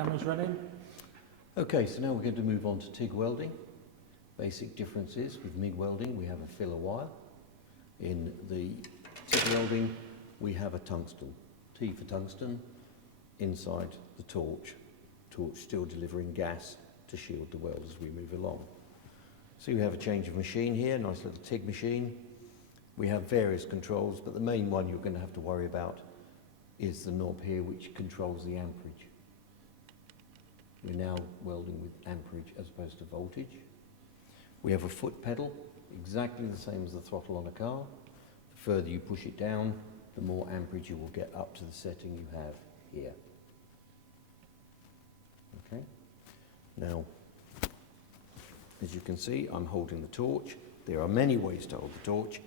Camera's running. Okay, so now we're going to move on to Tig Welding. Basic differences with MIG welding, we have a filler wire. In the Tig Welding, we have a tungsten. T for tungsten, inside the torch. Torch still delivering gas to shield the weld as we move along. So we have a change of machine here, nice little TIG machine. We have various controls, but the main one you're going to have to worry about is the knob here, which controls the amperage. We're now welding with amperage as opposed to voltage. We have a foot pedal, exactly the same as the throttle on a car. The further you push it down, the more amperage you will get up to the setting you have here. Okay. Now, as you can see, I'm holding the torch. There are many ways to hold the torch.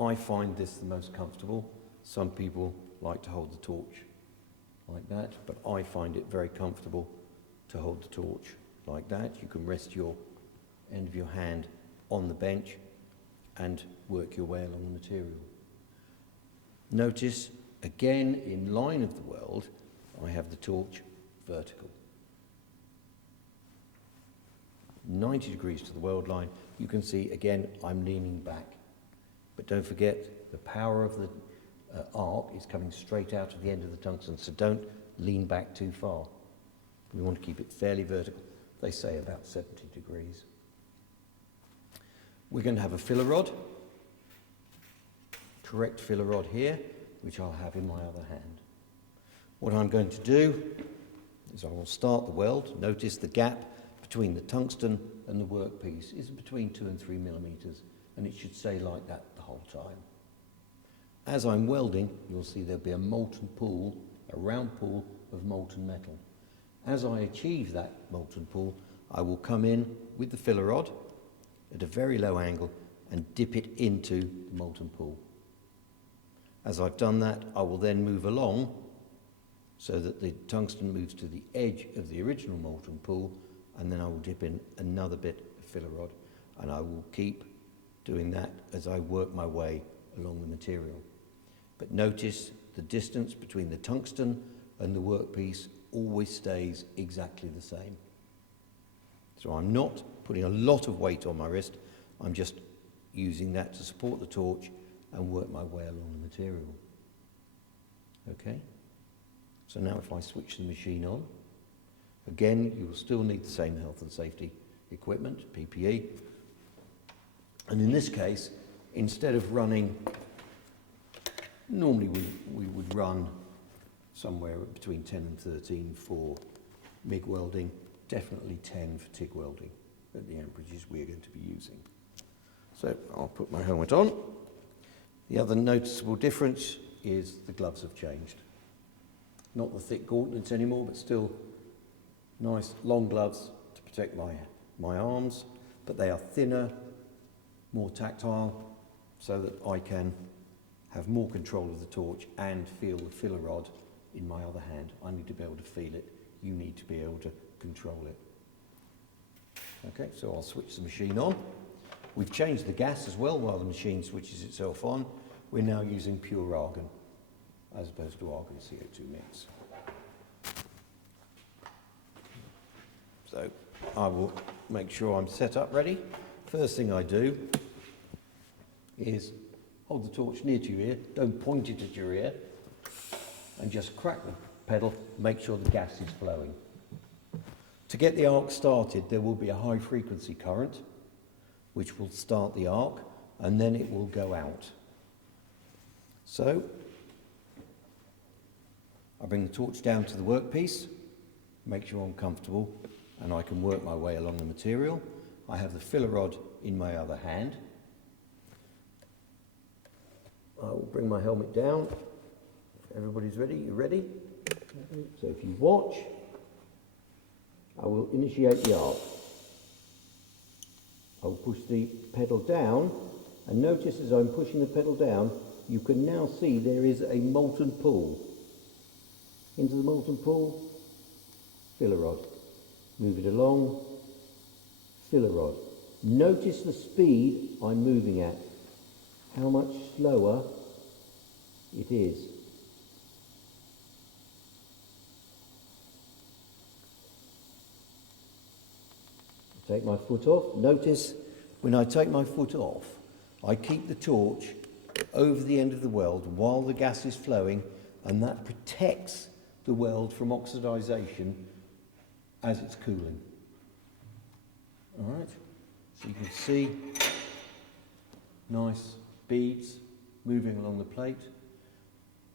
I find this the most comfortable. Some people like to hold the torch like that, but I find it very comfortable to hold the torch like that. You can rest your end of your hand on the bench and work your way along the material. Notice, again, in line of the weld, I have the torch vertical. 90 degrees to the weld line. You can see, again, I'm leaning back. But don't forget, the power of the arc is coming straight out of the end of the tungsten, so don't lean back too far. We want to keep it fairly vertical. They say about 70 degrees. We're going to have a filler rod, correct filler rod here, which I'll have in my other hand. What I'm going to do is I will start the weld. Notice the gap between the tungsten and the workpiece is between 2 and 3 millimeters, and it should stay like that the whole time. As I'm welding, you'll see there'll be a molten pool, a round pool of molten metal. As I achieve that molten pool, I will come in with the filler rod at a very low angle and dip it into the molten pool. As I've done that, I will then move along so that the tungsten moves to the edge of the original molten pool, and then I will dip in another bit of filler rod, and I will keep doing that as I work my way along the material. But notice the distance between the tungsten and the workpiece always stays exactly the same. So I'm not putting a lot of weight on my wrist, I'm just using that to support the torch and work my way along the material. Okay? So now if I switch the machine on, again, you will still need the same health and safety equipment, PPE. And in this case, instead of running, normally we would run somewhere between 10 and 13 for MIG welding, definitely 10 for TIG welding at the amperages we're going to be using. So I'll put my helmet on. The other noticeable difference is the gloves have changed. Not the thick gauntlets anymore, but still nice long gloves to protect my arms, but they are thinner, more tactile, so that I can have more control of the torch and feel the filler rod in my other hand. I need to be able to feel it. You need to be able to control it. Okay, so I'll switch the machine on. We've changed the gas as well while the machine switches itself on. We're now using pure argon as opposed to argon CO2 mix. So I will make sure I'm set up ready. First thing I do is hold the torch near to your ear, don't point it at your ear, and just crack the pedal, make sure the gas is flowing. To get the arc started, there will be a high frequency current, which will start the arc, and then it will go out. So, I bring the torch down to the workpiece, make sure I'm comfortable, and I can work my way along the material. I have the filler rod in my other hand. I will bring my helmet down. Everybody's ready? You ready? So if you watch, I will initiate the arc. I will push the pedal down, and notice as I'm pushing the pedal down, you can now see there is a molten pool. Into the molten pool, filler rod. Move it along, filler rod. Notice the speed I'm moving at, how much slower it is. Take my foot off. Notice when I take my foot off, I keep the torch over the end of the weld while the gas is flowing, and that protects the weld from oxidization as it's cooling. All right, so you can see nice beads moving along the plate,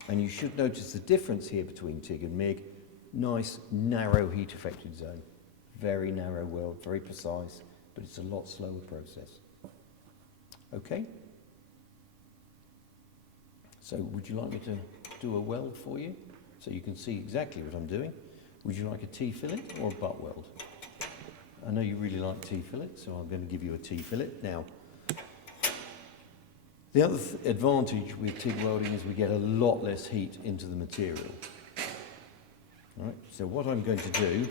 and you should notice the difference here between TIG and MIG. Nice narrow heat affected zone, very narrow weld, very precise, but it's a lot slower process. Okay, so would you like me to do a weld for you so you can see exactly what I'm doing? Would you like a T-fillet or a butt weld? I know you really like T-fillet, so I'm going to give you a T-fillet. Now, the other advantage with TIG welding is we get a lot less heat into the material. All right, so what I'm going to do,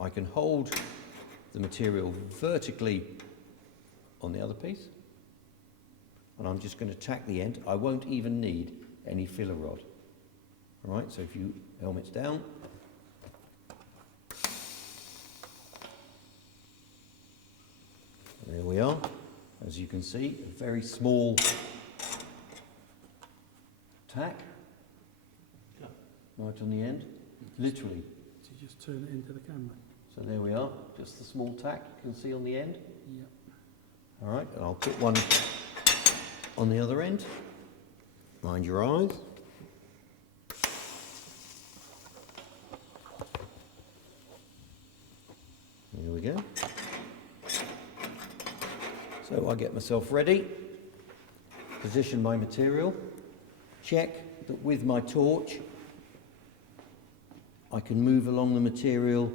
I can hold the material vertically on the other piece, and I'm just going to tack the end. I won't even need any filler rod. All right, so if you helmets down, there we are. As you can see, a very small tack right on the end, literally. So you just turn it into the camera. So there we are, just the small tack you can see on the end. Yep. All right, and I'll put one on the other end. Mind your eyes. Here we go. So I get myself ready, position my material, check that with my torch I can move along the material.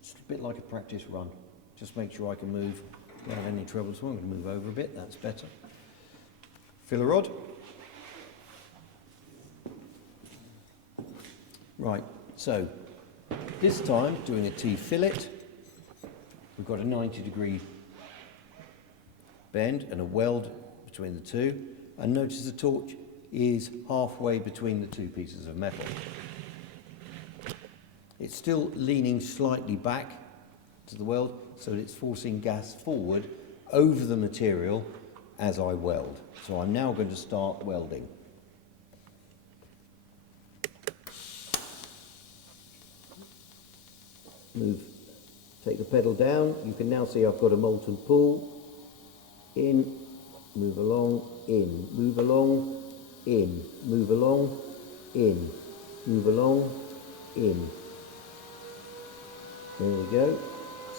It's a bit like a practice run. Just make sure I can move without any trouble. So I'm going to move over a bit, that's better. Filler rod. Right, so this time doing a T-fillet. We've got a 90-degree bend and a weld between the two, and notice the torch is halfway between the two pieces of metal. It's still leaning slightly back to the weld, so it's forcing gas forward over the material as I weld. So I'm now going to start welding. Take the pedal down. You can now see I've got a molten pool. In, move along, in, move along, in, move along, in, move along, in. There we go.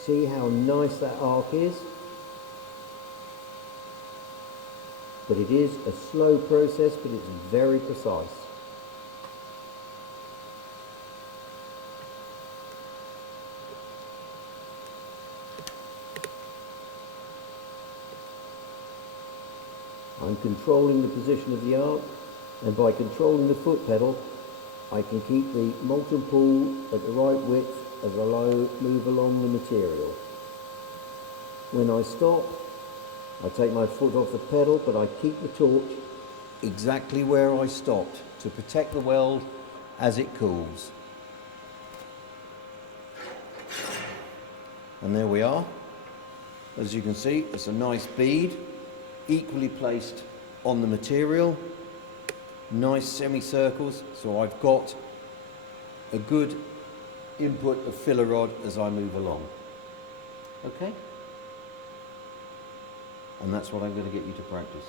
See how nice that arc is? But it is a slow process, but it's very precise. I'm controlling the position of the arc, and by controlling the foot pedal, I can keep the molten pool at the right width as I move along the material. When I stop, I take my foot off the pedal, but I keep the torch exactly where I stopped to protect the weld as it cools. And there we are. As you can see, it's a nice bead, equally placed on the material, nice semicircles, so I've got a good input of filler rod as I move along. Okay? And that's what I'm going to get you to practice.